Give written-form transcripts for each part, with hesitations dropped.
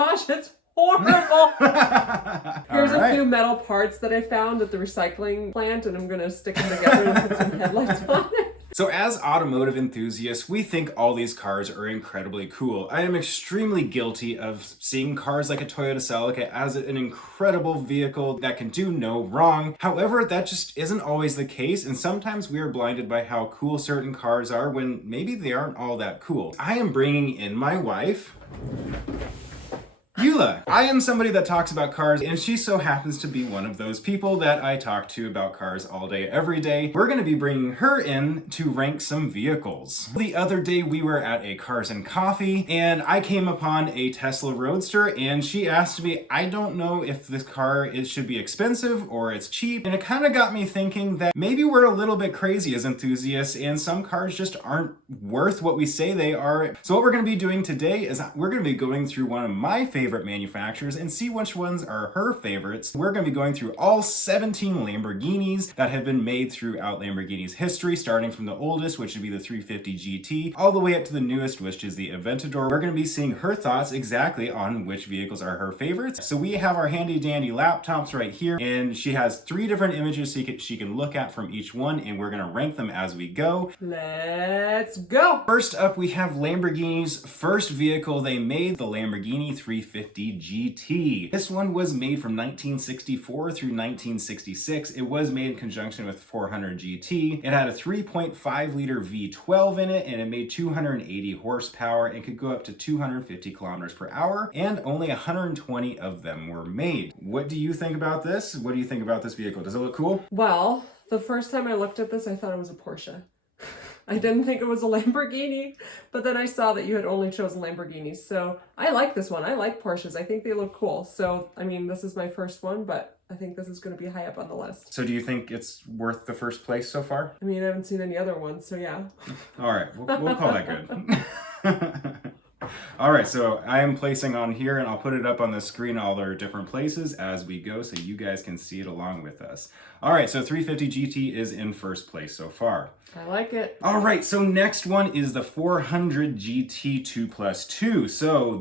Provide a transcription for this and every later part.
gosh, it's horrible. Here's All right. a few metal parts that I found at the recycling plant, and I'm gonna stick them together and put some headlights on it. So as automotive enthusiasts, we think all these cars are incredibly cool. I am extremely guilty of seeing cars like a Toyota Celica as an incredible vehicle that can do no wrong. However, that just isn't always the case, and sometimes we are blinded by how cool certain cars are when maybe they aren't all that cool. I am bringing in my wife, Eula. I am somebody that talks about cars, and she so happens to be one of those people that I talk to about cars all day, every day. We're going to be bringing her in to rank some vehicles. The other day we were at a Cars and Coffee, and I came upon a Tesla Roadster, and she asked me, I don't know if this car should be expensive or it's cheap, and it kind of got me thinking that maybe we're a little bit crazy as enthusiasts, and some cars just aren't worth what we say they are. So what we're going to be doing today is we're going to be going through one of my favorite manufacturers and see which ones are her favorites. We're going to be going through all 17 Lamborghinis that have been made throughout Lamborghini's history, starting from the oldest, which would be the 350 GT, all the way up to the newest, which is the Aventador. We're going to be seeing her thoughts exactly on which vehicles are her favorites. So we have our handy dandy laptops right here, and she has 3 different images she can look at from each one, and we're going to rank them as we go. Let's go. First up, we have Lamborghini's first vehicle they made, the Lamborghini 350 GT. This one was made from 1964 through 1966. It was made in conjunction with 400 GT. It had a 3.5 liter V12 in it, and it made 280 horsepower and could go up to 250 kilometers per hour, and only 120 of them were made. What do you think about this? What do you think about this vehicle? Does it look cool? Well, the first time I looked at this, I thought it was a Porsche. I didn't think it was a Lamborghini, but then I saw that you had only chosen Lamborghinis. So I like this one. I like Porsches. I think they look cool. So, I mean, this is my first one, but I think this is going to be high up on the list. So do you think it's worth the first place so far? I mean, I haven't seen any other ones, so yeah. All right, we'll call that good. All right, so I am placing on here, and I'll put it up on the screen all their different places as we go so you guys can see it along with us. All right, so 350 GT is in first place so far. I like it. All right, so next one is the 400 GT 2+2. So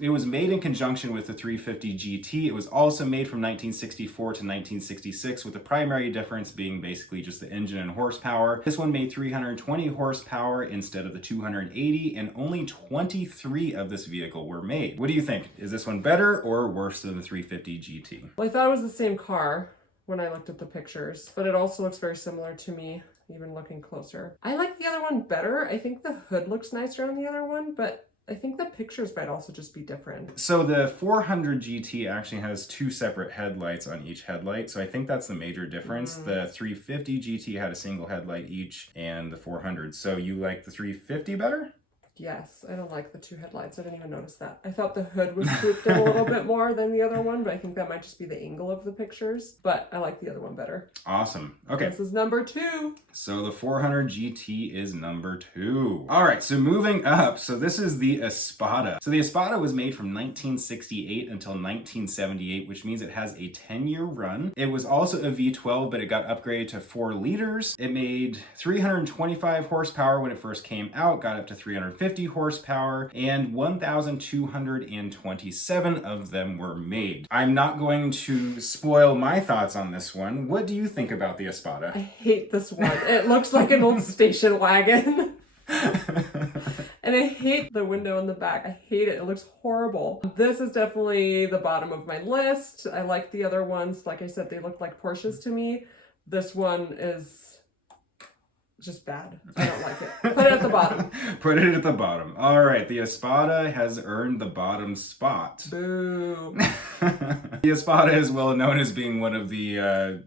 it was made in conjunction with the 350 GT. It was also made from 1964 to 1966, with the primary difference being basically just the engine and horsepower. This one made 320 horsepower instead of the 280, and only 23 of this vehicle were made. What do you think? Is this one better or worse than the 350 GT? Well, I thought it was the same car when I looked at the pictures, but it also looks very similar to me, even looking closer. I like the other one better. I think the hood looks nicer on the other one, but I think the pictures might also just be different. So the 400 GT actually has 2 separate headlights on each headlight, so I think that's the major difference. The 350 GT had a single headlight each, and the 400. So you like the 350 better? Yes, I don't like the 2 headlights. I didn't even notice that. I thought the hood was swooped in a little bit more than the other one, but I think that might just be the angle of the pictures. But I like the other one better. Awesome. Okay. This is number 2. So the 400 GT is number 2. All right, so moving up. So this is the Espada. So the Espada was made from 1968 until 1978, which means it has a 10-year run. It was also a V12, but it got upgraded to 4 liters. It made 325 horsepower when it first came out, got up to 350 horsepower, and 1,227 of them were made. I'm not going to spoil my thoughts on this one. What do you think about the Espada? I hate this one. It looks like an old station wagon. And I hate the window in the back. I hate it. It looks horrible. This is definitely the bottom of my list. I like the other ones. Like I said, they look like Porsches to me. This one is just bad. I don't like it. Put it at the bottom. Put it at the bottom. All right, the Espada has earned the bottom spot. Boo. The Espada is well known as being one of the,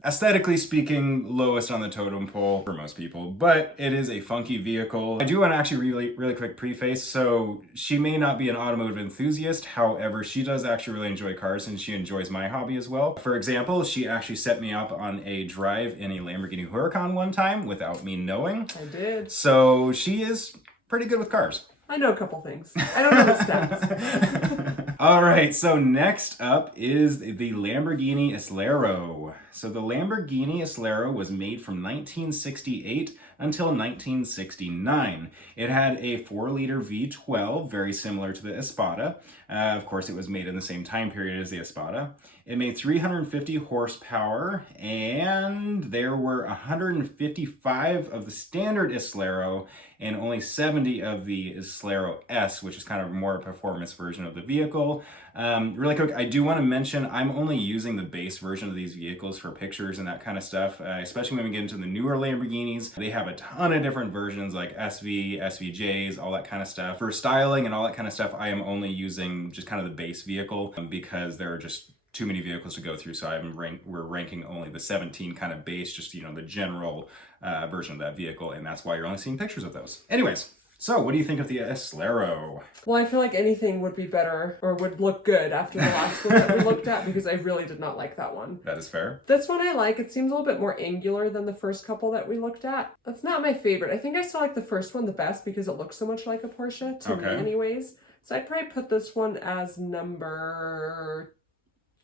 aesthetically speaking, lowest on the totem pole for most people, but it is a funky vehicle. I do want to actually really quick preface, so she may not be an automotive enthusiast, however, she does actually really enjoy cars and she enjoys my hobby as well. For example, she actually set me up on a drive in a Lamborghini Huracan one time without me knowing. I did. So she is pretty good with cars. I know a couple things. I don't know the stats. All right, so next up is the Lamborghini Islero. So the Lamborghini Islero was made from 1968 until 1969. It had a 4-liter V12, very similar to the Espada. Of course, it was made in the same time period as the Espada. It made 350 horsepower, and there were 155 of the standard Islero and only 70 of the Islero S, which is kind of more a performance version of the vehicle. Really quick, I do want to mention I'm only using the base version of these vehicles for pictures and that kind of stuff, especially when we get into the newer Lamborghinis. They have a ton of different versions like SV, SVJs, all that kind of stuff. For styling and all that kind of stuff, I am only using just kind of the base vehicle because there are just too many vehicles to go through, so we're ranking only the 17 kind of base, just, you know, the general version of that vehicle, and that's why you're only seeing pictures of those. Anyways, so what do you think of the Islero? Well, I feel like anything would be better or would look good after the last one that we looked at, because I really did not like that one. That is fair. This one I like. It seems a little bit more angular than the first couple that we looked at. That's not my favorite. I think I still like the first one the best because it looks so much like a Porsche to me anyways. So I'd probably put this one as number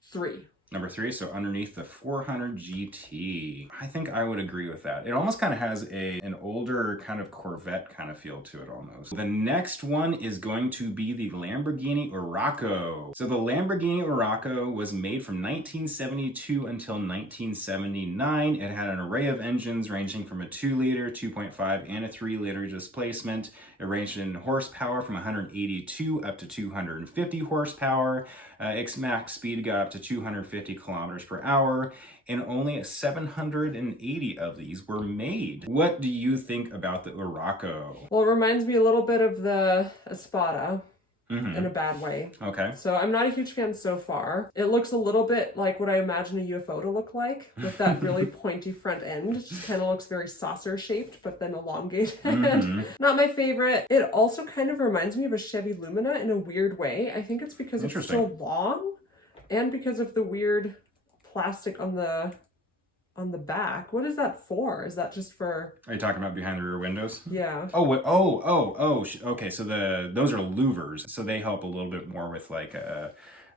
3. Number 3, so underneath the 400 GT. I think I would agree with that. It almost kind of has an older kind of Corvette kind of feel to it almost. The next one is going to be the Lamborghini Urraco. So the Lamborghini Urraco was made from 1972 until 1979. It had an array of engines ranging from a 2-liter, 2.5, and a 3-liter displacement. It ranged in horsepower from 182 up to 250 horsepower. Its max speed got up to 250 kilometers per hour, and only 780 of these were made. What do you think about the Urraco? Well, it reminds me a little bit of the Espada. In a bad way. Okay. So I'm not a huge fan so far. It looks a little bit like what I imagine a UFO to look like, with that really pointy front end. It just kind of looks very saucer shaped, but then elongated. Not my favorite. It also kind of reminds me of a Chevy Lumina in a weird way. I think it's because it's so long and because of the weird plastic on the back. What is that for? Is that just for... Are you talking about behind the rear windows? Yeah. Okay, so those are louvers, so they help a little bit more with like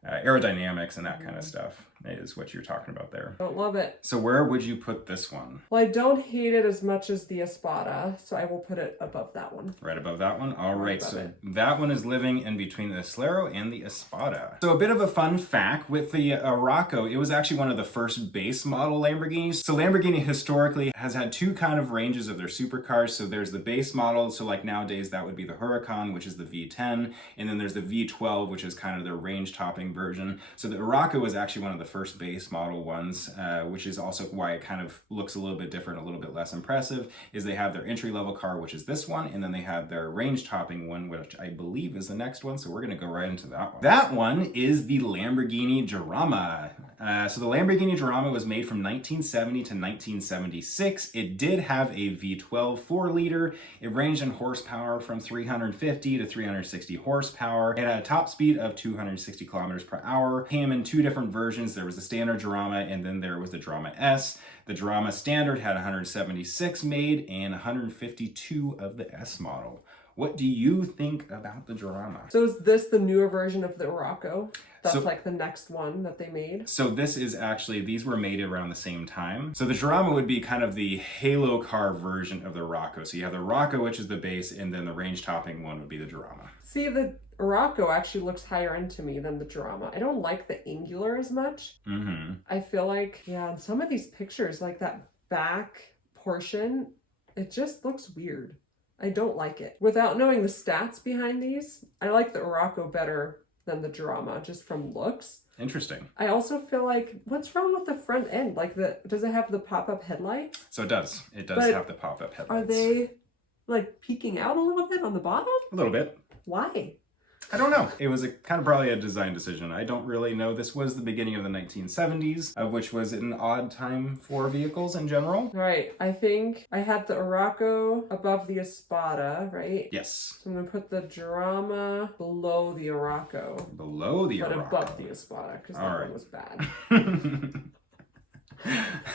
aerodynamics and that kind of stuff, is what you're talking about there. Don't love it. So where would you put this one? Well, I don't hate it as much as the Espada, so I will put it above that one. Right above that one? All right, so that one is living in between the Islero and the Espada. So a bit of a fun fact with the Urraco, it was actually one of the first base model Lamborghinis. So Lamborghini historically has had 2 kind of ranges of their supercars. So there's the base model, so like nowadays that would be the Huracan, which is the V10, and then there's the V12, which is kind of the range topping version. So the Urraco was actually one of the first base model ones, which is also why it kind of looks a little bit different, a little bit less impressive, is they have their entry level car, which is this one, and then they have their range topping one, which I believe is the next one. So we're going to go right into that one. That one is the Lamborghini Jarama. So the Lamborghini Jarama was made from 1970 to 1976. It did have a V12 4-liter. It ranged in horsepower from 350 to 360 horsepower. It had a top speed of 260 kilometers per hour. Came in 2 different versions. There was the standard Jarama, and then there was the Jarama S. The Jarama Standard had 176 made and 152 of the S model. What do you think about the Jarama? So is this the newer version of the Urraco? That's like the next one that they made? So this is actually, these were made around the same time. So the Jarama would be kind of the halo car version of the Urraco. So you have the Urraco, which is the base, and then the range topping one would be the Jarama. See, the Urraco actually looks higher end to me than the Jarama. I don't like the angular as much. I feel like, yeah, in some of these pictures, like that back portion, it just looks weird. I don't like it. Without knowing the stats behind these, I like the Urraco better than the Jarama, just from looks. Interesting. I also feel like, what's wrong with the front end? Like, does it have the pop-up headlights? So it does. It does have the pop-up headlights. Are they, like, peeking out a little bit on the bottom? A little bit. Why? I don't know. It was kind of probably a design decision. I don't really know. This was the beginning of the 1970s, which was an odd time for vehicles in general. Right. I think I had the Urraco above the Espada, right? Yes. So I'm going to put the Jarama below the Urraco. Below the Urraco. But above the Espada, because that one was bad.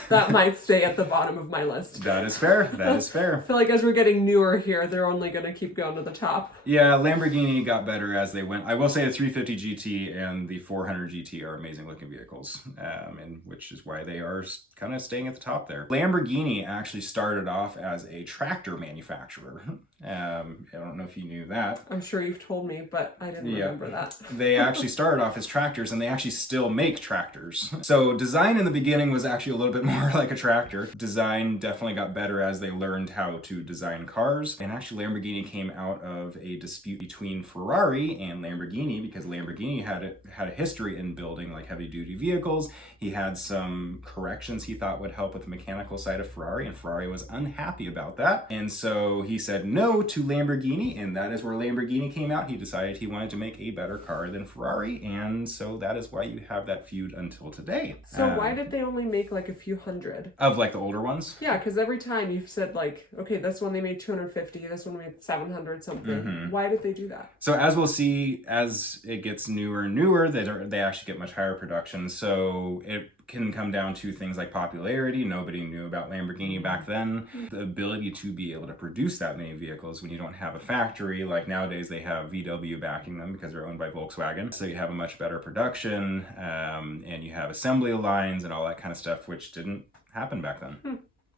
That might stay at the bottom of my list. That is fair. That is fair. I feel like as we're getting newer here, they're only going to keep going to the top. Yeah, Lamborghini got better as they went. I will say the 350 GT and the 400 GT are amazing looking vehicles, and which is why they are kind of staying at the top there. Lamborghini actually started off as a tractor manufacturer. I don't know if you knew that. I'm sure you've told me, but I didn't remember that. They actually started off as tractors, and they actually still make tractors. So design in the beginning was actually a little bit more like a tractor. Design definitely got better as they learned how to design cars. And actually Lamborghini came out of a dispute between Ferrari and Lamborghini because Lamborghini had a history in building like heavy duty vehicles. He had some corrections he thought would help with the mechanical side of Ferrari, and Ferrari was unhappy about that. And so he said no to Lamborghini, and that is where Lamborghini came out. He decided he wanted to make a better car than Ferrari, and so that is why you have that feud until today. So why did they only make like a few hundred? Of like the older ones? Yeah, because every time you've said like, okay, this one they made 250, this one made 700 something. Mm-hmm. Why did they do that? So as we'll see, as it gets newer and newer, they actually get much higher production. So it can come down to things like popularity. Nobody knew about Lamborghini back then. The ability to be able to produce that many vehicles when you don't have a factory. Like nowadays they have VW backing them because they're owned by Volkswagen. So you have a much better production, and you have assembly lines and all that kind of stuff, which didn't happen back then.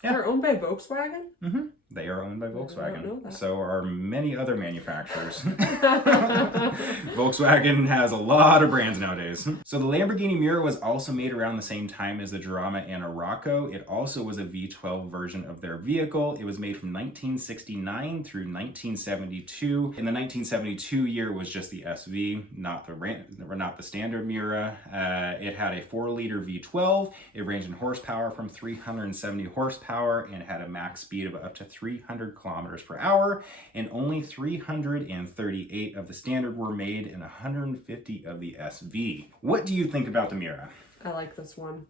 Yeah. They're owned by Volkswagen? Mm-hmm. They are owned by Volkswagen. I don't know that. So are many other manufacturers. Volkswagen has a lot of brands nowadays. So the Lamborghini Miura was also made around the same time as the Durama and Arauco. It also was a V12 version of their vehicle. It was made from 1969 through 1972. In the 1972 year was just the SV, not the standard Miura. It had a 4-liter V12. It ranged in horsepower from 370 horsepower and had a max speed of up to 300 kilometers per hour, and only 338 of the standard were made and 150 of the SV. What do you think about the Miura? I like this one.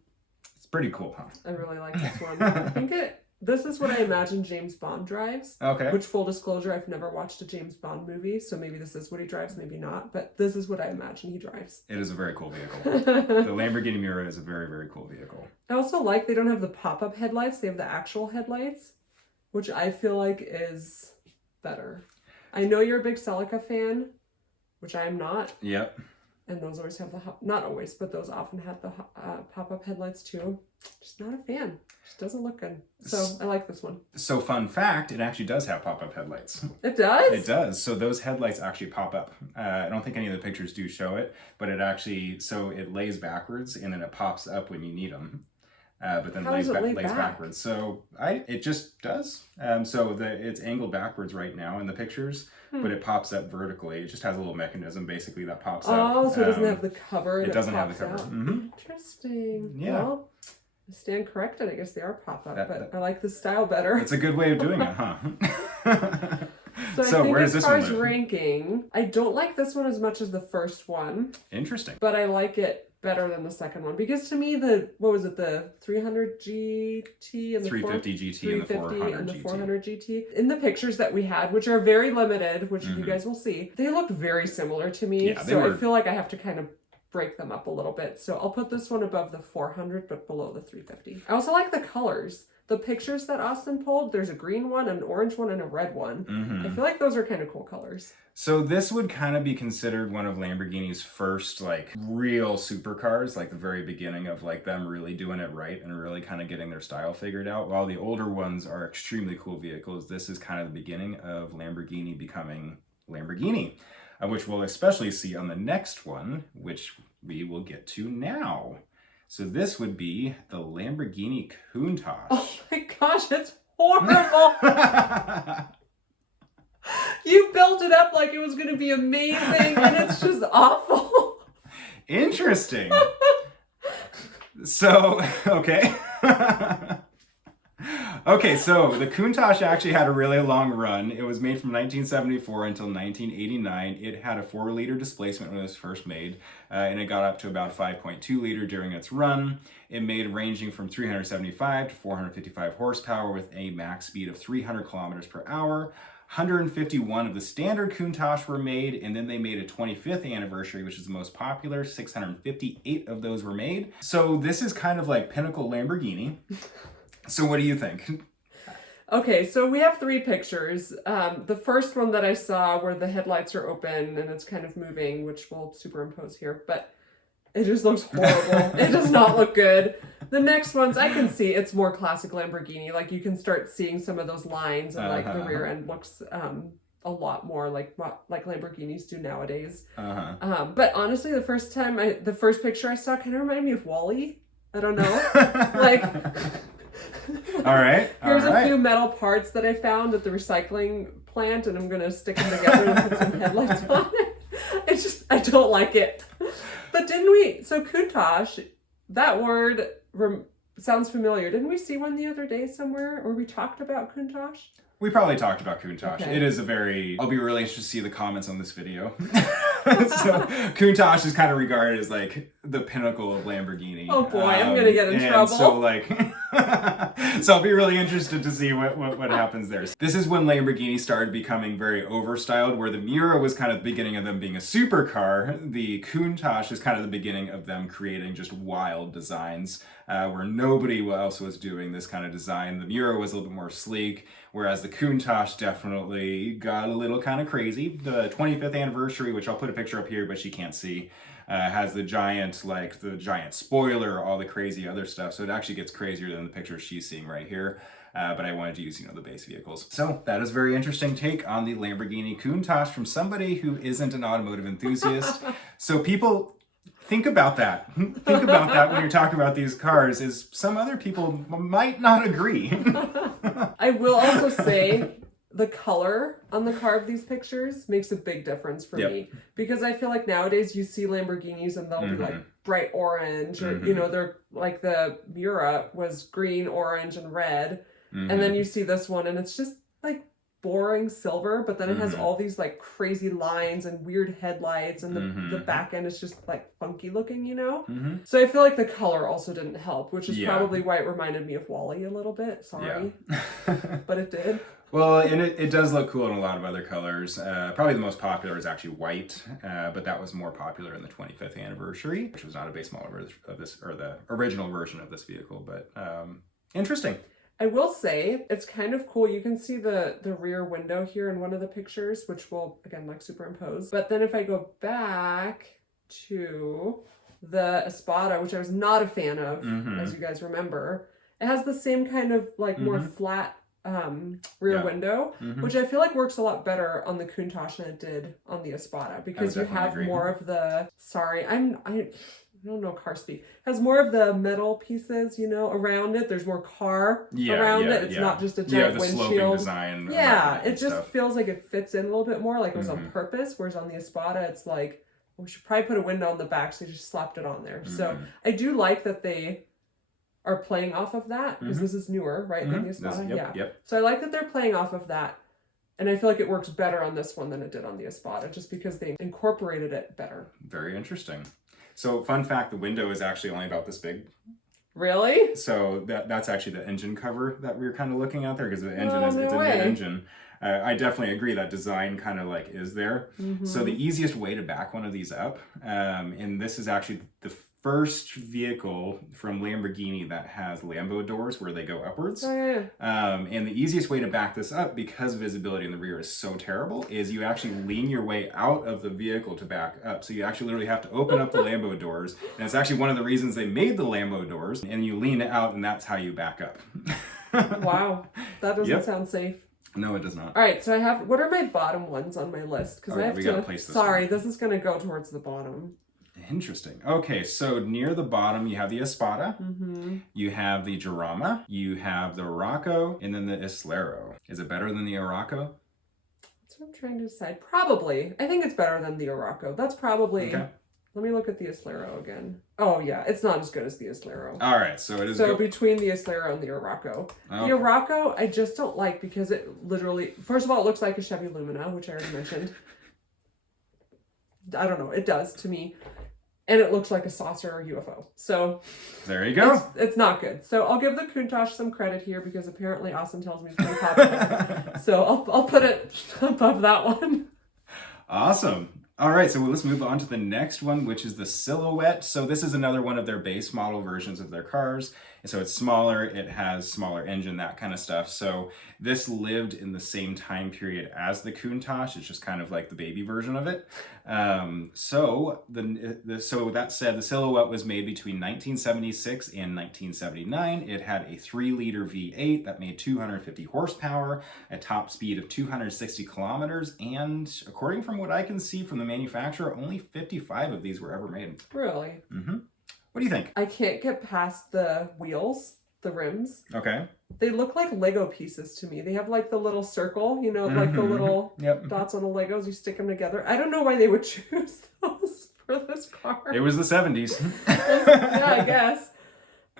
It's pretty cool, huh? I really like this one. I think this is what I imagine James Bond drives. Okay. Which, full disclosure, I've never watched a James Bond movie, so maybe this is what he drives, maybe not, but this is what I imagine he drives. It is a very cool vehicle. The Lamborghini Miura is a very, very cool vehicle. I also like they don't have the pop-up headlights, they have the actual headlights, which I feel like is better. I know you're a big Celica fan, which I am not. Yep. And those always have not always, but those often have the pop-up headlights too. Just not a fan. Just doesn't look good. So I like this one. So fun fact, it actually does have pop-up headlights. It does? It does. So those headlights actually pop up. I don't think any of the pictures do show it, but it actually, so it lays backwards and then it pops up when you need them. But then lays backwards. So it just does. So it's angled backwards right now in the pictures, but it pops up vertically. It just has a little mechanism basically that pops up. Oh, so it doesn't have the cover. It doesn't have the cover. Mm-hmm. Interesting. Yeah. Well, I stand corrected. I guess they are pop-up, but I like the style better. It's a good way of doing it, huh? So I think as far as ranking, I don't like this one as much as the first one. Interesting. But I like it better than the second one because to me the 300 GT and the 350 GT and the 400 GT in the pictures that we had, which are very limited, which you guys will see, they look very similar to me. Yeah, so I feel like I have to kind of break them up a little bit. So I'll put this one above the 400 but below the 350. I also like the colors. The pictures that Austin pulled, there's a green one, an orange one, and a red one. I feel like those are kind of cool colors. So this would kind of be considered one of Lamborghini's first like real supercars, like the very beginning of like them really doing it right and really kind of getting their style figured out. While the older ones are extremely cool vehicles, this is kind of the beginning of Lamborghini becoming Lamborghini, which we'll especially see on the next one, which we will get to now. So this would be the Lamborghini Countach. Oh my gosh, it's horrible! You built it up like it was going to be amazing, and it's just awful. Interesting. So, okay. Okay, so the Countach actually had a really long run. It was made from 1974 until 1989. It had a 4-liter displacement when it was first made, and it got up to about 5.2 liter during its run. It made ranging from 375 to 455 horsepower with a max speed of 300 kilometers per hour. 151 of the standard Countach were made, and then they made a 25th anniversary, which is the most popular. 658 of those were made. So this is kind of like pinnacle Lamborghini. So what do you think? Okay, so we have 3 pictures. The first one that I saw where the headlights are open and it's kind of moving, which we'll superimpose here, but it just looks horrible. It does not look good. The next ones, I can see it's more classic Lamborghini. Like you can start seeing some of those lines and like the rear end looks a lot more like Lamborghinis do nowadays. But honestly, the first picture I saw kind of reminded me of Wall-E. I don't know. Like... All right. Here's a few metal parts that I found at the recycling plant, and I'm gonna stick them together and put some headlights on it. I don't like it. But didn't we? So Countach, that word sounds familiar. Didn't we see one the other day somewhere, or we talked about Countach? We probably talked about Countach. Okay. It is I'll be really interested to see the comments on this video. So Countach is kind of regarded as like the pinnacle of Lamborghini. Oh boy, I'm gonna get in trouble. So like, so I'll be really interested to see what happens there. This is when Lamborghini started becoming very overstyled, where the Miura was kind of the beginning of them being a supercar. The Countach is kind of the beginning of them creating just wild designs, where nobody else was doing this kind of design. The Miura was a little bit more sleek, whereas the Countach definitely got a little kind of crazy. The 25th anniversary, which I'll put a picture up here, but she can't see, has the giant spoiler, all the crazy other stuff. So it actually gets crazier than the picture she's seeing right here. But I wanted to use, the base vehicles. So that is a very interesting take on the Lamborghini Countach from somebody who isn't an automotive enthusiast. So people... Think about that. Think about that when you're talking about these cars, is some other people might not agree. I will also say the color on the car of these pictures makes a big difference for me. Because I feel like nowadays you see Lamborghinis and they'll be like bright orange, or, they're like the Miura was green, orange, and red. And then you see this one and it's just like boring silver, but then it has all these like crazy lines and weird headlights, and the back end is just like funky looking, So I feel like the color also didn't help, which is probably why it reminded me of Wall-E a little bit. Sorry. But it did. Well, and it does look cool in a lot of other colors. Probably the most popular is actually white, but that was more popular in the 25th anniversary, which was not a base model of this, or the original version of this vehicle, but interesting. I will say it's kind of cool. You can see the rear window here in one of the pictures, which we'll again superimpose. But then if I go back to the Espada, which I was not a fan of, as you guys remember, it has the same kind of like more flat rear window, which I feel like works a lot better on the Countach than it did on the Espada, because you have more of the, I don't know car speak. Has more of the metal pieces, around it. There's more car around it. It's not just a giant the windshield. Sloping design. It just feels like it fits in a little bit more, like it was on purpose. Whereas on the Espada, it's like, we should probably put a window on the back, so they just slapped it on there. So I do like that they are playing off of that, because this is newer, right, than the Espada. So I like that they're playing off of that. And I feel like it works better on this one than it did on the Espada, just because they incorporated it better. Very interesting. So fun fact, the window is actually only about this big. Really? So that's actually the engine cover that we were kind of looking at there, because the engine it's a mid-engine. I definitely agree that design kind of like is there. So the easiest way to back one of these up, and this is actually the first vehicle from Lamborghini that has Lambo doors where they go upwards. And the easiest way to back this up, because visibility in the rear is so terrible, is you actually lean your way out of the vehicle to back up. So you actually literally have to open up the Lambo doors. And it's actually one of the reasons they made the Lambo doors. And you lean it out, and that's how you back up. Wow. That doesn't sound safe. No, it does not. All right, so what are my bottom ones on my list? Because I have to place this this is going to go towards the bottom. Interesting. Okay, so near the bottom, you have the Espada, you have the Jarama, you have the Arauco, and then the Islero. Is it better than the Arauco? That's what I'm trying to decide. Probably. I think it's better than the Arauco. That's probably... Okay. Let me look at the Islero again. Oh, yeah. It's not as good as the Islero. All right, so it is... So between the Islero and the Arauco. Okay. The Arauco, I just don't like, because it literally... First of all, it looks like a Chevy Lumina, which I already mentioned. I don't know. It does to me. and it looks like a saucer or UFO. So there you go. It's not good. So I'll give the Countach some credit here because apparently Austin tells me it's pretty popular. So I'll put it above that one. Awesome. All right, so let's move on to the next one, which is the Silhouette. So this is another one of their base model versions of their cars. And so it's smaller, it has smaller engine, that kind of stuff. So this lived in the same time period as the Countach. It's just kind of like the baby version of it. So that said, the Silhouette was made between 1976 and 1979. It had a 3-liter V8 that made 250 horsepower, a top speed of 260 kilometers, and according from what I can see from the manufacturer, only 55 of these were ever made. Really? Mm-hmm. What do you think? I can't get past the wheels, the rims. Okay. They look like Lego pieces to me. They have like the little circle, you know, like the little dots on the Legos. You stick them together. I don't know why they would choose those for this car. It was the 70s. Yeah, I guess.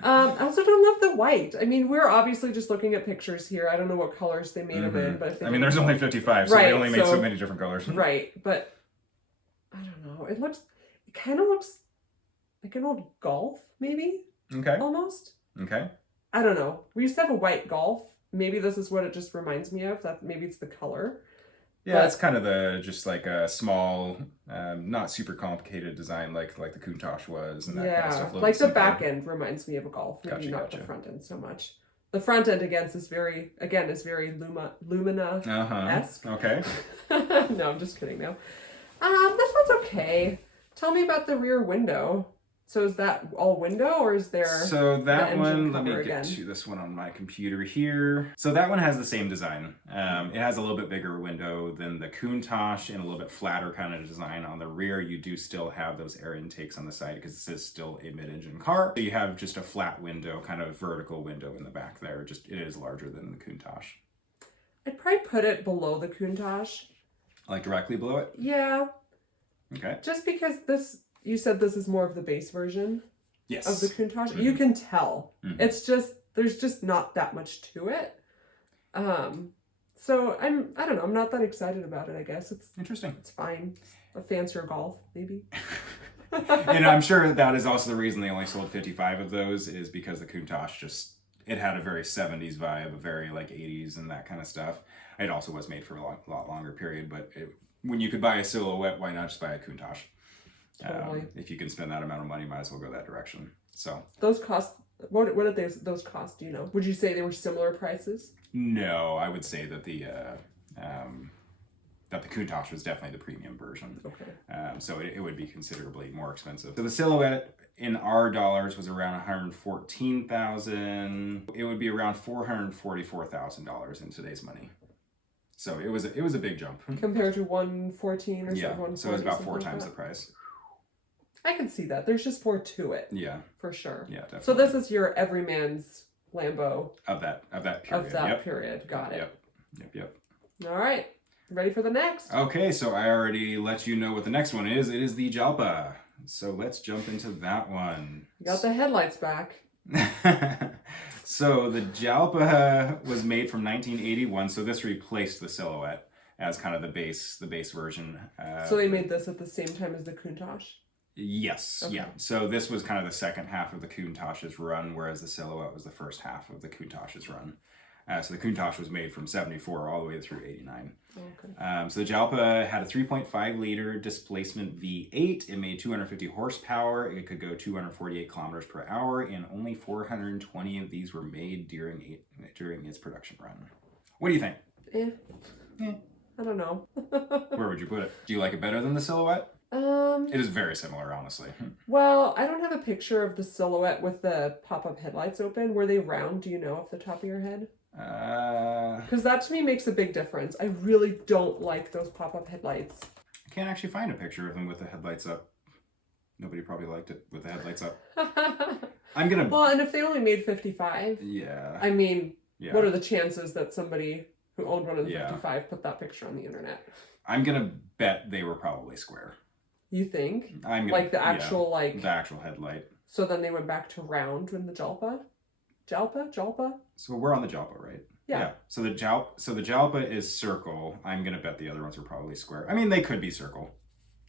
I also don't love the white. I mean, we're obviously just looking at pictures here. I don't know what colors they made them in, but if there's only 55, so they only made so many different colors. Right, but I don't know. It kind of looks like an old Golf, maybe? Okay. Almost? Okay. I don't know. We used to have a white Golf. Maybe this is what it just reminds me of. Maybe it's the color. Yeah, it's kind of just like a small, not super complicated design like the Countach was and that kind of stuff. Like the back end reminds me of a Golf. Maybe not the front end so much. The front end again is very Lumina-esque. Okay. No, I'm just kidding now. This one's okay. Tell me about the rear window. So is that all window or is there... So that one, let me get to this one on my computer here. So that one has the same design. It has a little bit bigger window than the Countach and a little bit flatter kind of design. On the rear, you do still have those air intakes on the side because this is still a mid-engine car. So you have just a flat window, kind of vertical window in the back there. It is larger than the Countach. I'd probably put it below the Countach. Like directly below it? Yeah. Okay. Just because you said this is more of the base version of the Countach. You can tell. It's just, there's just not that much to it. So I don't know, I'm not that excited about it, I guess. It's interesting. It's fine. A fancier Golf, maybe. And I'm sure that is also the reason they only sold 55 of those is because the Countach it had a very 70s vibe, a very like 80s and that kind of stuff. It also was made for a lot longer period, but when you could buy a Silhouette, why not just buy a Countach? Totally. If you can spend that amount of money, might as well go that direction. So those cost. What did those cost? Do you know? Would you say they were similar prices? No, I would say that the Countach was definitely the premium version. Okay. So it would be considerably more expensive. So the Silhouette in our dollars was around $114,000. It would be around $444,000 in today's money. So it was a big jump compared to 114 or something. So it was about 4 times the price. I can see that. There's just more to it. Yeah. For sure. Yeah, definitely. So this is your everyman's Lambo. Of that period. Of that period. Got it. Yep. All right. Ready for the next? Okay, so I already let you know what the next one is. It is the Jalpa. So let's jump into that one. You got the headlights back. So the Jalpa was made from 1981. So this replaced the Silhouette as kind of the base version. So they made this at the same time as the Countach? Yes, okay. Yeah. So this was kind of the second half of the Countach's run, whereas the Silhouette was the first half of the Countach's run. So the Countach was made from 74 all the way through 89. Okay. So the Jalpa had a 3.5 liter displacement V8. It made 250 horsepower. It could go 248 kilometers per hour, and only 420 of these were made during its production run. What do you think? I don't know. Where would you put it? Do you like it better than the Silhouette? It is very similar, honestly. Well, I don't have a picture of the Silhouette with the pop-up headlights open. Were they round? Do you know off the top of your head? Because that to me makes a big difference. I really don't like those pop-up headlights. I can't actually find a picture of them with the headlights up. Nobody probably liked it with the headlights up. Well, and if they only made 55, I mean, what are the chances that somebody who owned one of the 55 put that picture on the internet? I'm gonna bet they were probably square. You think? The actual headlight. So then they went back to round in the Jalpa? Jalpa? So we're on the Jalpa, right? Yeah. So the Jalpa is circle. I'm gonna bet the other ones were probably square. I mean, they could be circle.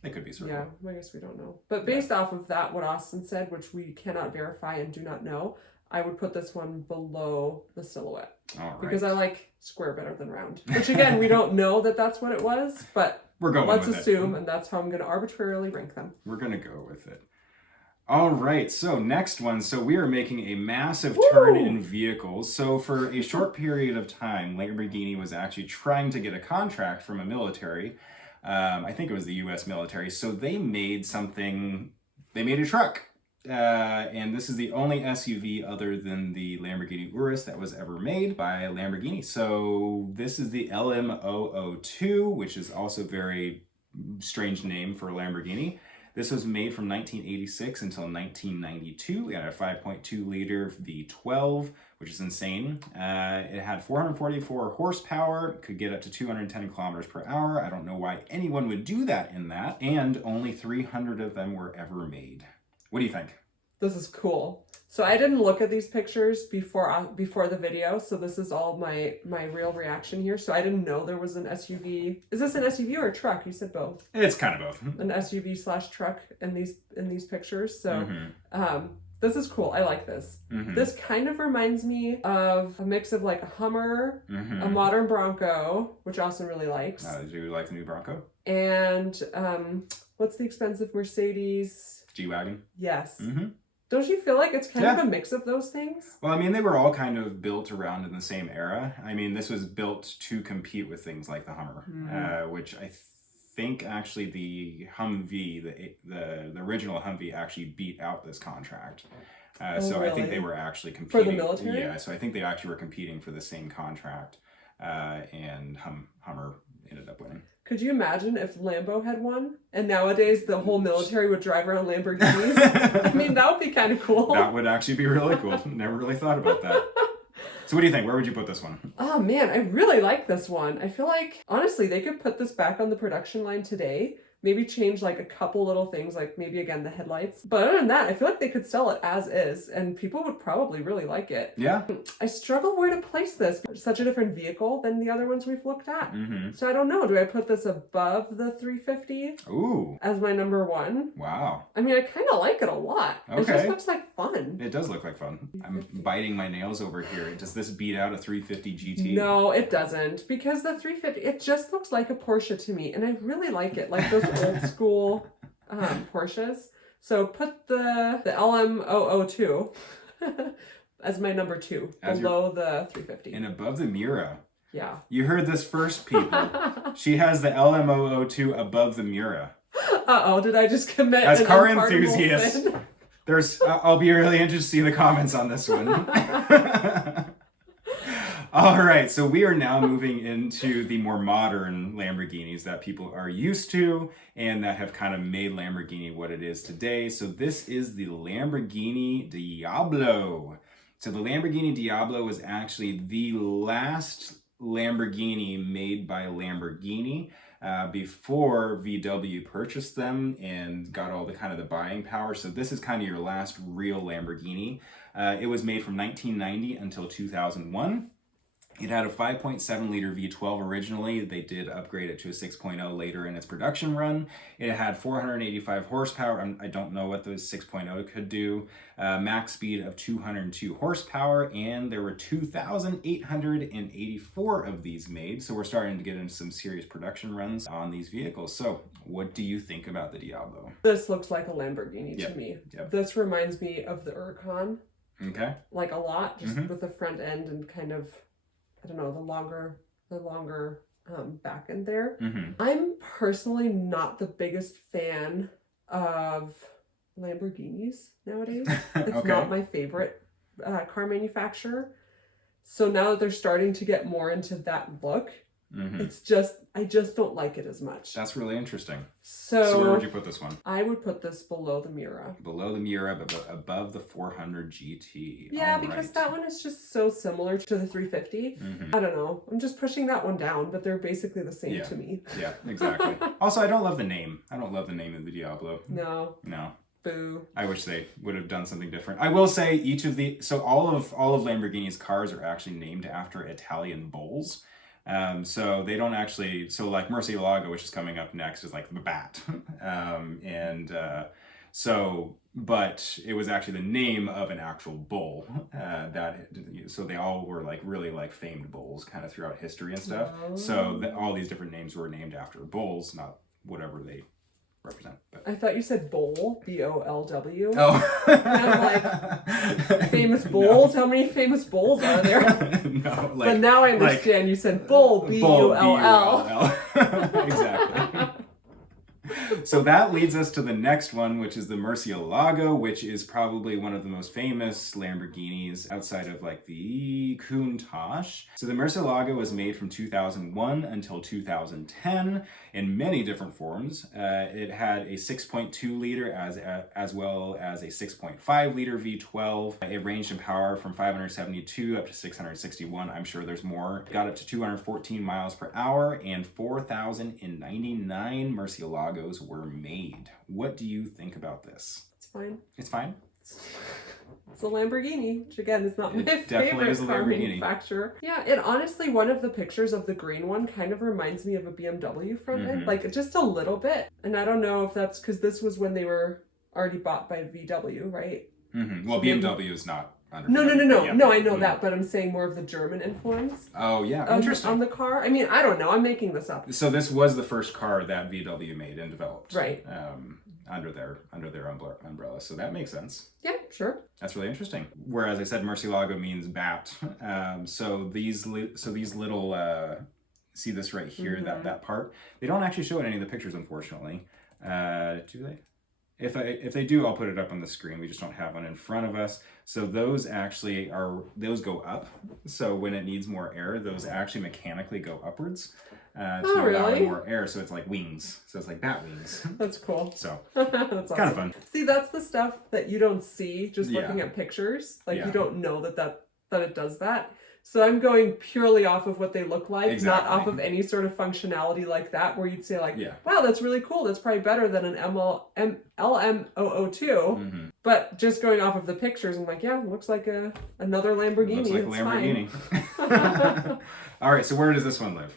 They could be circle. Yeah, I guess we don't know. But based off of that, what Austin said, which we cannot verify and do not know, I would put this one below the Silhouette. All right. Because I like square better than round. Which again, we don't know that that's what it was, but let's assume, and that's how I'm going to arbitrarily rank them. We're going to go with it. All right, so next one. So we are making a massive turn in vehicles. So for a short period of time, Lamborghini was actually trying to get a contract from a military. I think it was the U.S. military. So they made a truck. And this is the only SUV other than the Lamborghini Urus that was ever made by Lamborghini. So this is the LM002, which is also a very strange name for Lamborghini. This was made from 1986 until 1992. It had a 5.2 liter V12, which is insane. It had 444 horsepower, could get up to 210 kilometers per hour. I don't know why anyone would do that in that. And only 300 of them were ever made. What do you think? This is cool. So I didn't look at these pictures before the video, so this is all my real reaction here. So I didn't know there was an SUV. Is this an SUV or a truck? You said both. It's kind of both. An SUV/truck in these pictures. So this is cool. I like this. This kind of reminds me of a mix of like a Hummer, a modern Bronco, which Austin really likes. Do you like the new Bronco? And what's the expensive Mercedes? G-Wagon? Yes. Don't you feel like it's kind of a mix of those things? Well, I mean, they were all kind of built around in the same era. I mean, this was built to compete with things like the Hummer, which I think actually the Humvee, the original Humvee actually beat out this contract. So really? I think they were actually competing. For the military? Yeah, so I think they actually were competing for the same contract, and Hummer ended up winning. Could you imagine if Lambo had won? And nowadays the whole military would drive around Lamborghinis? I mean, that would be kind of cool. That would actually be really cool. Never really thought about that. So what do you think? Where would you put this one? Oh man, I really like this one. I feel like, honestly, they could put this back on the production line today. Maybe change like a couple little things, like maybe again the headlights. But other than that, I feel like they could sell it as is and people would probably really like it. Yeah. I struggle where to place this. It's such a different vehicle than the other ones we've looked at. So I don't know. Do I put this above the 350? Ooh. As my number one? Wow. I mean, I kind of like it a lot. Okay. It just looks like fun. It does look like fun. I'm biting my nails over here. Does this beat out a 350 GT? No, it doesn't. Because the 350, it just looks like a Porsche to me. And I really like it. Like those old school Porsches. So put the LM002 as my number 2, below the 350. And above the Miura. Yeah. You heard this first, people. She has the LM002 above the Miura. Uh-oh, did I just commit as an car unpardonable enthusiasts, sin? there's I'll be really interested to see the comments on this one. All right, so we are now moving into the more modern Lamborghinis that people are used to and that have kind of made Lamborghini what it is today. So this is the Lamborghini Diablo. So the Lamborghini Diablo was actually the last Lamborghini made by Lamborghini before VW purchased them and got all the kind of the buying power. So this is kind of your last real Lamborghini. It was made from 1990 until 2001. It had a 5.7 liter V12 originally. They did upgrade it to a 6.0 later in its production run. It had 485 horsepower. I don't know what the 6.0 could do. Max speed of 202 horsepower, and there were 2,884 of these made. So we're starting to get into some serious production runs on these vehicles. So what do you think about the Diablo? This looks like a Lamborghini to me. Yep. This reminds me of the Huracan. Okay. Like a lot, just with the front end and kind of, I don't know, the longer back end there. I'm personally not the biggest fan of Lamborghinis nowadays. It's not my favorite car manufacturer. So now that they're starting to get more into that look, it's just, I just don't like it as much. That's really interesting. So where would you put this one? I would put this below the Miura. Below the Miura, but above the 400 GT. Yeah, because that one is just so similar to the 350. I don't know. I'm just pushing that one down, but they're basically the same to me. Yeah, exactly. Also, I don't love the name. I don't love the name of the Diablo. No. Boo. I wish they would have done something different. I will say all of Lamborghini's cars are actually named after Italian bulls. So they don't actually, so like Murcielago, which is coming up next, is like the bat. But it was actually the name of an actual bull. So they all were like really like famed bulls kind of throughout history and stuff. Oh. So all these different names were named after bulls, not whatever they represent. But. I thought you said bowl, B-O-L-W. Oh. I'm like, famous bowls? No. How many famous bowls are there? No, like, but now I understand you said bull, B-U-L-L. Exactly. So that leads us to the next one, which is the Murcielago, which is probably one of the most famous Lamborghinis outside of like the Countach. So the Murcielago was made from 2001 until 2010 in many different forms. It had a 6.2 liter as well as a 6.5 liter V12. It ranged in power from 572 up to 661. I'm sure there's more. It got up to 214 miles per hour, and 4,099 Murcielagos were made. What do you think about this? It's fine. It's fine? It's a Lamborghini, which again is not my definitely is a favorite car Lamborghini. manufacturer. Yeah, it honestly, one of the pictures of the green one kind of reminds me of a BMW front end, like just a little bit. And I don't know if that's because this was when they were already bought by VW, right? Well, BMW is not under No, yeah. no, I know that, but I'm saying more of the German influence. Oh, yeah, interesting. On the car. I mean, I don't know, I'm making this up. So this was the first car that VW made and developed. Right. Under their umbrella. So that makes sense. Yeah, sure. That's really interesting. Whereas I said Murcielago means bat. So these little, see this right here, that part, they don't actually show it in any of the pictures, unfortunately. Do they? If they do, I'll put it up on the screen. We just don't have one in front of us. So those go up. So when it needs more air, those actually mechanically go upwards to allow more air. So it's like wings. So it's like bat wings. That's cool. So that's awesome. Kind of fun. See, that's the stuff that you don't see just looking at pictures. Like you don't know that it does that. So I'm going purely off of what they look like, not off of any sort of functionality like that, where you'd say like, wow, that's really cool. That's probably better than an LM002. But just going off of the pictures, I'm like, yeah, it looks like another Lamborghini. Looks like a Lamborghini. All right, so where does this one live?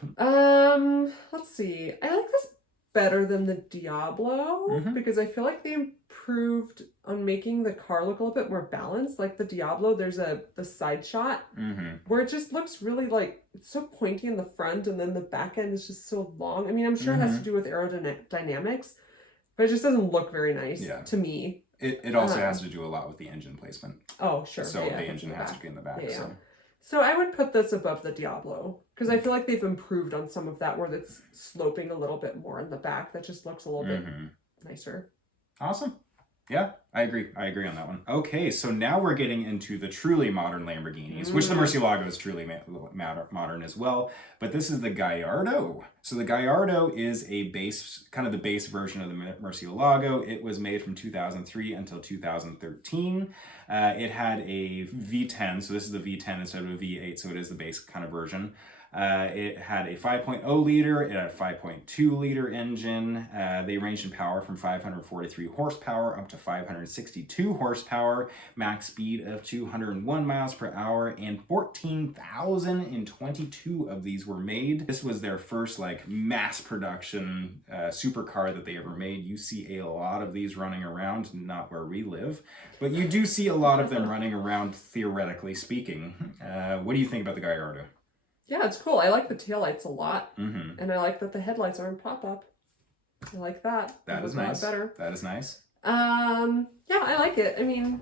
Let's see. I like this better than the Diablo because I feel like they improved on making the car look a little bit more balanced. Like the Diablo, there's the side shot where it just looks really like it's so pointy in the front, and then the back end is just so long. I mean, I'm sure it has to do with aerodynamics, but it just doesn't look very nice to me. It also has to do a lot with the engine placement. Oh, sure. So the engine has to be in the back. Yeah. So I would put this above the Diablo because I feel like they've improved on some of that where it's sloping a little bit more in the back. That just looks a little bit nicer. Awesome. Yeah, I agree. I agree on that one. Okay, so now we're getting into the truly modern Lamborghinis, which the Murcielago is truly modern as well. But this is the Gallardo. So the Gallardo is a base, kind of the base version of the Murcielago. It was made from 2003 until 2013. It had a V10, so this is the V10 instead of a V8, so it is the base kind of version. It had a 5.0 liter, it had a 5.2 liter engine. They ranged in power from 543 horsepower up to 562 horsepower, max speed of 201 miles per hour, and 14,022 of these were made. This was their first like mass production supercar that they ever made. You see a lot of these running around, not where we live, but you do see a lot of them running around, theoretically speaking. What do you think about the Gallardo? Yeah, it's cool. I like the taillights a lot. And I like that the headlights aren't pop-up. I like that. That is nice. Better. That is nice. Yeah, I like it. I mean,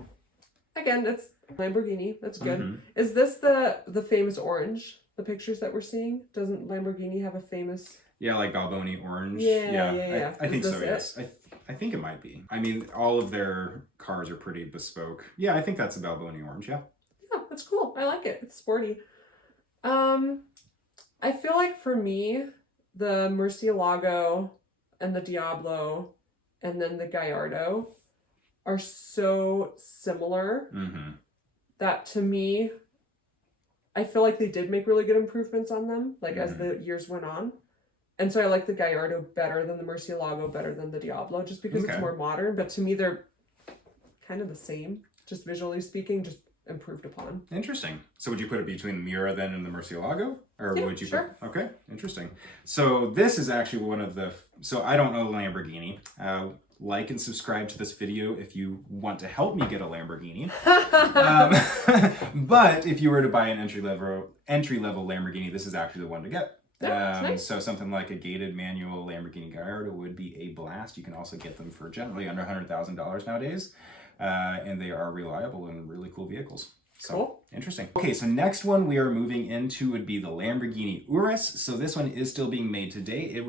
again, it's Lamborghini. That's good. Is this the famous orange? The pictures that we're seeing? Doesn't Lamborghini have a famous... Yeah, like Balboni orange. Yeah. I think so, yes. I think it might be. I mean, all of their cars are pretty bespoke. Yeah, I think that's a Balboni orange, yeah. Yeah, that's cool. I like it. It's sporty. I feel like for me, the Murcielago and the Diablo and then the Gallardo are so similar that to me, I feel like they did make really good improvements on them, like as the years went on. And so I like the Gallardo better than the Murcielago, better than the Diablo, just because it's more modern. But to me, they're kind of the same, just visually speaking, just improved upon. Interesting. So would you put it between the Miura then and the Murcielago? Or Yeah, would you sure. Okay, interesting. So this is actually one of the, so I don't own a Lamborghini. Like and subscribe to this video if you want to help me get a Lamborghini. But if you were to buy an entry-level Lamborghini, this is actually the one to get. Yeah, nice. So something like a gated manual Lamborghini Gallardo would be a blast. You can also get them for generally under $100,000 nowadays. And they are reliable and really cool vehicles. So, cool. Interesting. Okay, so next one we are moving into would be the Lamborghini Urus. So this one is still being made today.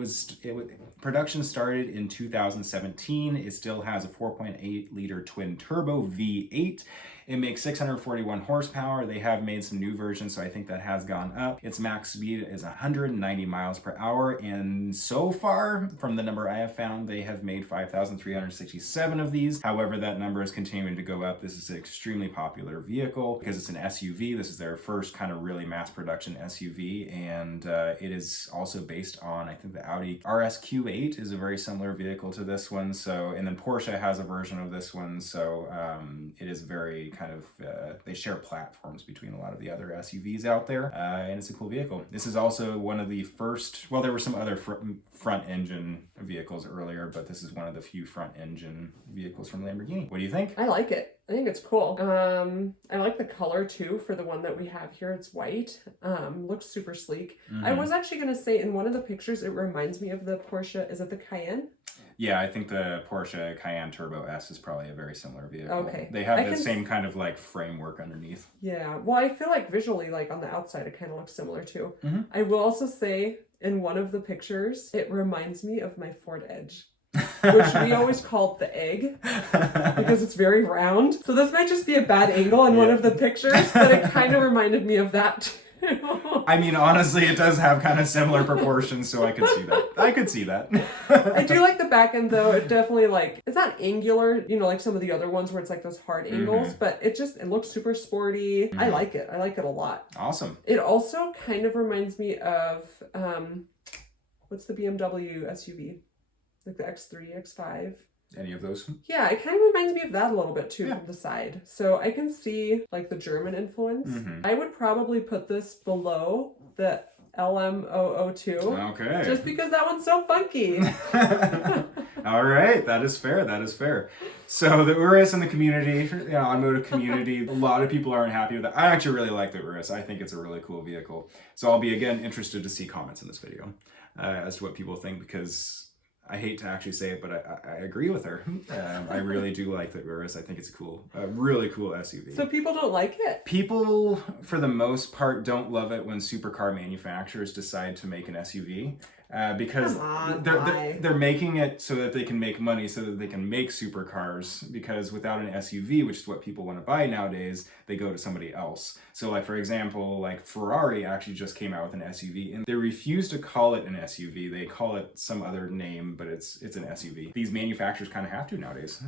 Production started in 2017. It still has a 4.8 liter twin turbo V8. It makes 641 horsepower. They have made some new versions, so I think that has gone up. Its max speed is 190 miles per hour, and so far, from the number I have found, they have made 5,367 of these. However, that number is continuing to go up. This is an extremely popular vehicle because it's an SUV. This is their first kind of really mass production SUV, and it is also based on, I think, the Audi RSQ8 is a very similar vehicle to this one. So, and then Porsche has a version of this one, so it is very kind of, they share platforms between a lot of the other SUVs out there, and it's a cool vehicle. This is also one of the first, well, there were some other front engine vehicles earlier, but this is one of the few front engine vehicles from Lamborghini. What do you think? I like it. I think it's cool. I like the color too for the one that we have here. It's white. Looks super sleek. Mm-hmm. I was actually going to say in one of the pictures, it reminds me of the Porsche. Is it the Cayenne? Yeah, I think the Porsche Cayenne Turbo S is probably a very similar vehicle. Okay. They have the same kind of like framework underneath. Yeah. Well, I feel like visually, like on the outside, it kind of looks similar too. Mm-hmm. I will also say in one of the pictures, it reminds me of my Ford Edge. Which we always called the egg because it's very round. So this might just be a bad angle in one of the pictures, but it kind of reminded me of that too. I mean, honestly, it does have kind of similar proportions, so I could see that. I could see that. I do like the back end though. It definitely it's not angular, like some of the other ones where it's like those hard angles, but it looks super sporty. I like it. I like it a lot. Awesome. It also kind of reminds me of, what's the BMW SUV? Like the X3, X5. Any of those? Yeah, it kind of reminds me of that a little bit too from the side. So I can see like the German influence. Mm-hmm. I would probably put this below the LM002. Okay. Just because that one's so funky. All right, that is fair. That is fair. So the Urus in the community, automotive community, a lot of people aren't happy with that. I actually really like the Urus. I think it's a really cool vehicle. So I'll be again interested to see comments in this video as to what people think, because I hate to actually say it, but I agree with her. I really do like the Urus. I think it's a really cool SUV. So people don't like it? People, for the most part, don't love it when supercar manufacturers decide to make an SUV. Because they're making it so that they can make money, so that they can make supercars, because without an SUV, which is what people want to buy nowadays, they go to somebody else. So like, for example, like Ferrari actually just came out with an SUV, and they refuse to call it an SUV. They call it some other name, but it's an SUV. These manufacturers kind of have to nowadays,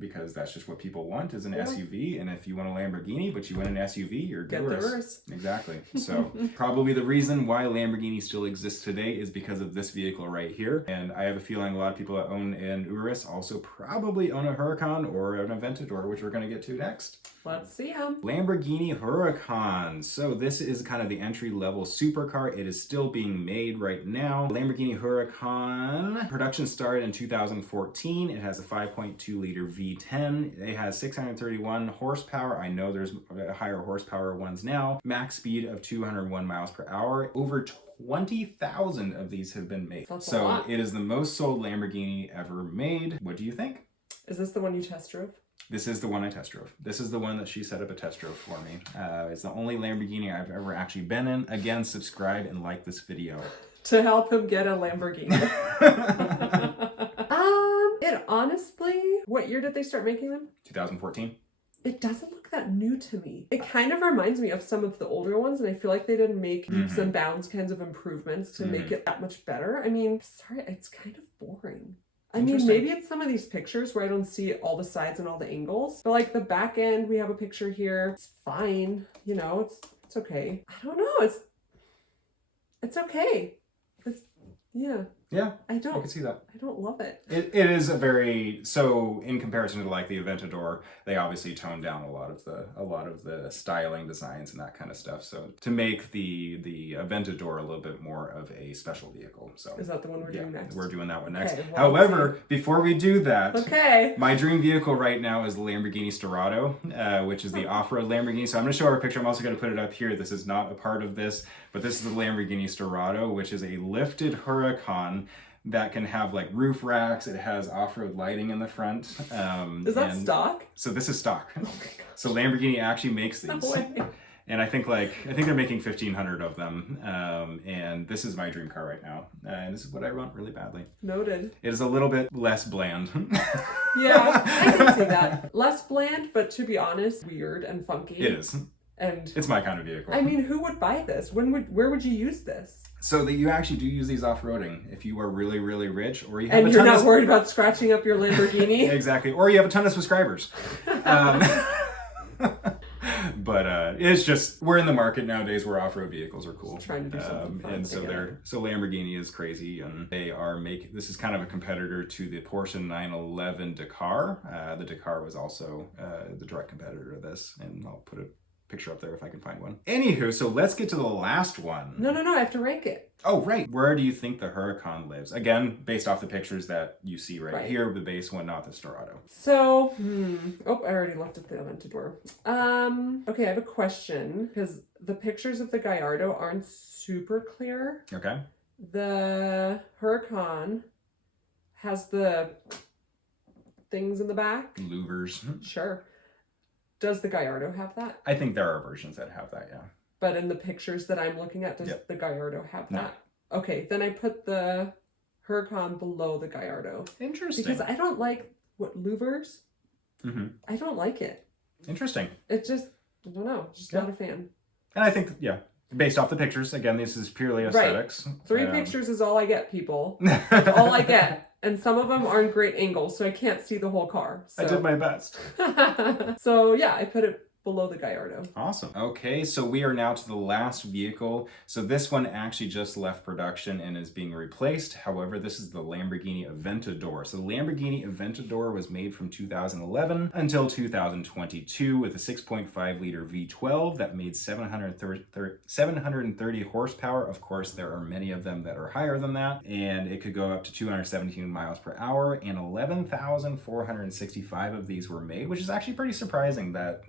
because that's just what people want, is an SUV. And if you want a Lamborghini, but you want an SUV, you're get the Urus. Exactly. So probably the reason why Lamborghini still exists today is because of this vehicle right here. And I have a feeling a lot of people that own an Urus also probably own a Huracan or an Aventador, which we're going to get to next. Let's see them. Lamborghini Huracan. So this is kind of the entry-level supercar. It is still being made right now. Lamborghini Huracan. Production started in 2014. It has a 5.2 liter V10. It has 631 horsepower. I know there's higher horsepower ones now. Max speed of 201 miles per hour. Over 20,000 of these have been made. So it is the most sold Lamborghini ever made. What do you think? Is this the one you test drove? This is the one I test drove. This is the one that she set up a test drove for me. It's the only Lamborghini I've ever actually been in. Again, subscribe and like this video. To help him get a Lamborghini. It honestly, what year did they start making them? 2014. It doesn't look that new to me. It kind of reminds me of some of the older ones, and I feel like they didn't make leaps and bounds kinds of improvements to make it that much better. I mean, sorry, it's kind of boring. I mean, maybe it's some of these pictures where I don't see all the sides and all the angles, but like the back end, we have a picture here. It's fine. It's okay. I don't know. It's okay. Yeah. Yeah, I I can see that. I don't love it. It is a very, so in comparison to like the Aventador, they obviously toned down a lot of the styling designs and that kind of stuff. So to make the Aventador a little bit more of a special vehicle. So is that the one we're doing next? We're doing that one next. Okay, well, however, before we do that, okay, my dream vehicle right now is the Lamborghini Storado, which is the off-road Lamborghini. So I'm going to show her a picture. I'm also going to put it up here. This is not a part of this, but this is the Lamborghini Storado, which is a lifted Huracan that can have like roof racks. It has off-road lighting in the front. Is that stock? So this is stock. Oh my gosh. So Lamborghini actually makes these. No way. And I think they're making 1,500 of them. And this is my dream car right now. And this is what I want really badly. Noted. It is a little bit less bland. Yeah, I can see that. Less bland, but to be honest, weird and funky. It is. And it's my kind of vehicle. I mean, who would buy this? Where would you use this? So that you actually do use these off-roading if you are really, really rich, or you have and you're not worried about scratching up your Lamborghini. Exactly, or you have a ton of subscribers. But it's just, we're in the market nowadays where off-road vehicles are cool. Trying to do something fun and so Lamborghini is crazy, and they are this is kind of a competitor to the Porsche 911 Dakar. The Dakar was also the direct competitor to this, and I'll put a picture up there if I can find one. Anywho, so let's get to the last one. No, I have to rank it. Oh, right. Where do you think the Huracan lives? Again, based off the pictures that you see right here, the base one, not the Storado. So, oh, I already looked at the Aventador. Okay, I have a question, because the pictures of the Gallardo aren't super clear. Okay. The Huracan has the things in the back. Louvers. Sure. Does the Gallardo have that? I think there are versions that have that, yeah. But in the pictures that I'm looking at, does the Gallardo have that? No. Okay, then I put the Huracan below the Gallardo. Interesting. Because I don't like, louvers? Mm-hmm. I don't like it. Interesting. It just, I don't know, just not a fan. And I think, based off the pictures, again, this is purely aesthetics. Right. 3 pictures is all I get, people. That's all I get. And some of them aren't great angles, so I can't see the whole car. So. I did my best. So yeah, I put it below the Gallardo. Awesome. Okay, so we are now to the last vehicle. So this one actually just left production and is being replaced. However, this is the Lamborghini Aventador. So the Lamborghini Aventador was made from 2011 until 2022 with a 6.5 liter V12 that made 730 horsepower. Of course, there are many of them that are higher than that, and it could go up to 217 miles per hour, and 11,465 of these were made, which is actually pretty surprising that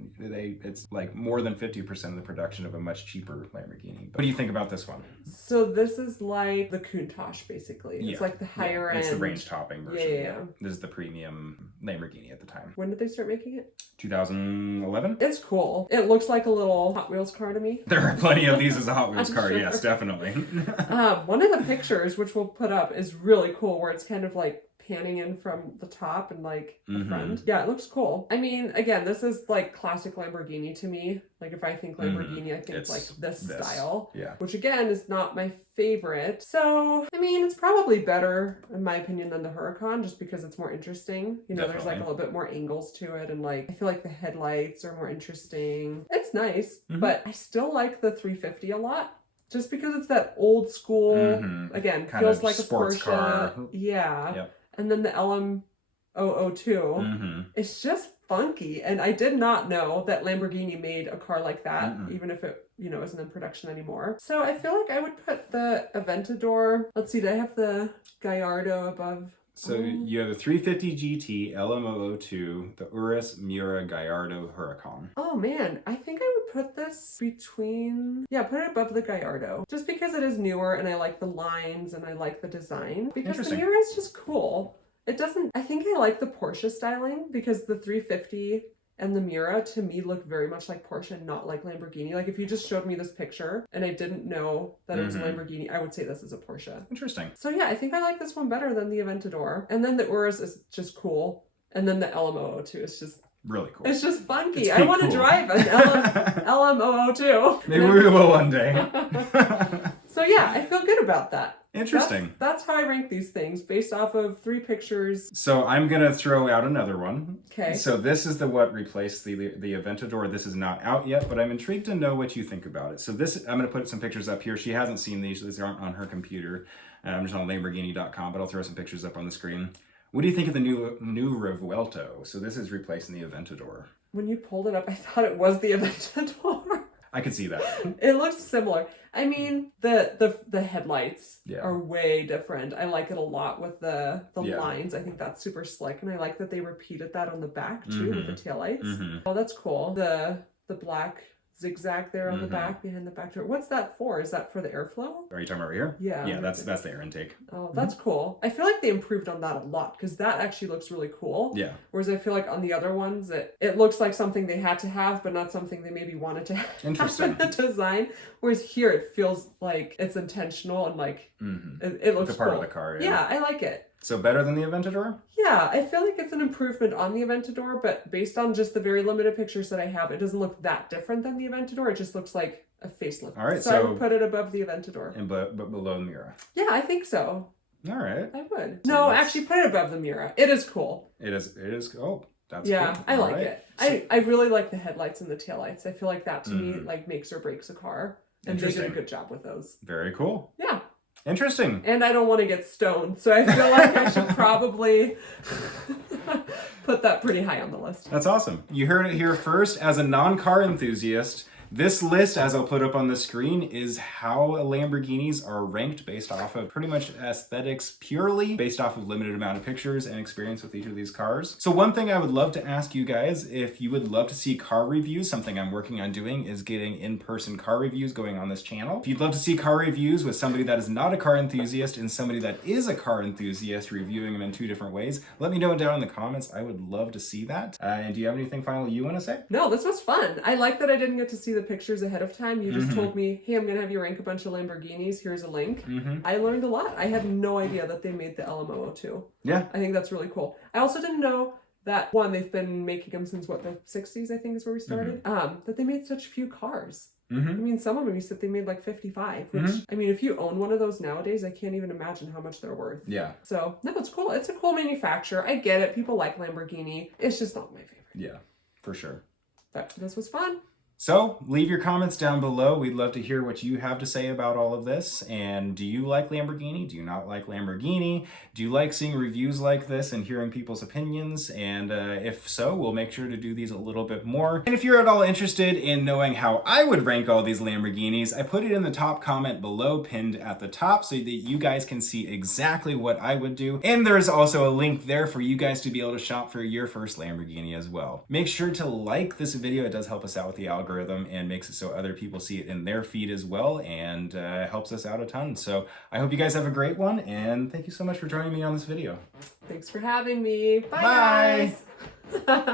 it's like more than 50% of the production of a much cheaper Lamborghini. What do you think about this one? So this is like the Countach, basically. It's like the higher end. It's the range topping version. Yeah. This is the premium Lamborghini at the time. When did they start making it? 2011? It's cool. It looks like a little Hot Wheels car to me. There are plenty of these as a Hot Wheels car, sure. Yes, definitely. One of the pictures, which we'll put up, is really cool, where it's kind of like panning in from the top and like the front. Yeah, it looks cool. I mean, again, this is like classic Lamborghini to me. Like if I think Lamborghini, I think it's like this style. Yeah. Which again is not my favorite. So, I mean, it's probably better in my opinion than the Huracan, just because it's more interesting. You know, Definitely. There's like a little bit more angles to it, and like I feel like the headlights are more interesting. It's nice, but I still like the 350 a lot. Just because it's that old school, again, kind feels like a Porsche car. Yeah. Yep. And then the LM002, it's just funky. And I did not know that Lamborghini made a car like that, even if it, isn't in production anymore. So I feel like I would put the Aventador, let's see, did I have the Gallardo above? So you have the 350 GT, LM002, the Urus, Miura, Gallardo, Huracan. Oh man, I think I would put this between, put it above the Gallardo. Just because it is newer and I like the lines and I like the design. Because the Miura is just cool. It doesn't, I think I like the Porsche styling because the 350 and the Miura to me look very much like Porsche, not like Lamborghini. Like if you just showed me this picture and I didn't know that it was a Lamborghini, I would say this is a Porsche. Interesting. So yeah, I think I like this one better than the Aventador. And then the Urus is just cool. And then the LM002 is just really cool. It's just funky. I want to drive an LM002. Maybe we will one day. So yeah, I feel good about that. Interesting. That's how I rank these things, based off of 3 pictures. So I'm gonna throw out another one. Okay. So this is the what replaced the Aventador. This is not out yet, but I'm intrigued to know what you think about it. So this, I'm gonna put some pictures up here. She hasn't seen these aren't on her computer. I'm just on Lamborghini.com, but I'll throw some pictures up on the screen. What do you think of the new Revuelto? So this is replacing the Aventador. When you pulled it up, I thought it was the Aventador. I could see that. It looks similar. I mean, the headlights Yeah. are way different. I like it a lot with the Yeah. lines. I think that's super slick, and I like that they repeated that on the back too with the taillights. Oh, that's cool. The black zigzag there on the back, behind the back door. What's that for? Is that for the airflow? Are you talking about right here? Yeah. Yeah, that's the air intake. Oh, that's cool. I feel like they improved on that a lot, because that actually looks really cool. Yeah. Whereas I feel like on the other ones, it looks like something they had to have, but not something they maybe wanted to have Interesting. in the design. Whereas here, it feels like it's intentional and like it looks It's a part cool. of the car. Yeah, I like it. So better than the Aventador? Yeah, I feel like it's an improvement on the Aventador, but based on just the very limited pictures that I have, it doesn't look that different than the Aventador. It just looks like a facelift. All right, so I would put it above the Aventador. And but below the Mira. Yeah, I think so. All right. I would. So No, that's- actually put it above the Mira. It is cool. It is. Oh, that's Yeah, cool. I All like right. it. So- I really like the headlights and the taillights. I feel like that to me like makes or breaks a car. And they did a Interesting. good job with those. Very cool. Yeah. Interesting. And I don't want to get stoned, so I feel like I should probably put that pretty high on the list. That's awesome. You heard it here first. As a non-car enthusiast, this list, as I'll put up on the screen, is how Lamborghinis are ranked based off of pretty much aesthetics purely, based off of limited amount of pictures and experience with each of these cars. So one thing I would love to ask you guys, if you would love to see car reviews, something I'm working on doing is getting in-person car reviews going on this channel. If you'd love to see car reviews with somebody that is not a car enthusiast and somebody that is a car enthusiast reviewing them in 2 different ways, let me know down in the comments. I would love to see that. And do you have anything final you want to say? No, this was fun. I like that I didn't get to see the pictures ahead of time. You just told me, hey, I'm going to have you rank a bunch of Lamborghinis. Here's a link. I learned a lot. I had no idea that they made the LMO too. Yeah. I think that's really cool. I also didn't know that, one, they've been making them since, what, the 60s, I think is where we started, that they made such few cars. I mean, some of them you said they made like 55, which, I mean, if you own one of those nowadays, I can't even imagine how much they're worth. Yeah. So, no, it's cool. It's a cool manufacturer. I get it. People like Lamborghini. It's just not my favorite. Yeah, for sure. But this was fun. So leave your comments down below. We'd love to hear what you have to say about all of this. And do you like Lamborghini? Do you not like Lamborghini? Do you like seeing reviews like this and hearing people's opinions? And if so, we'll make sure to do these a little bit more. And if you're at all interested in knowing how I would rank all these Lamborghinis, I put it in the top comment below, pinned at the top, so that you guys can see exactly what I would do. And there's also a link there for you guys to be able to shop for your first Lamborghini as well. Make sure to like this video. It does help us out with the algorithm and makes it so other people see it in their feed as well, and helps us out a ton. So I hope you guys have a great one, and thank you so much for joining me on this video. Thanks for having me. Bye. Guys.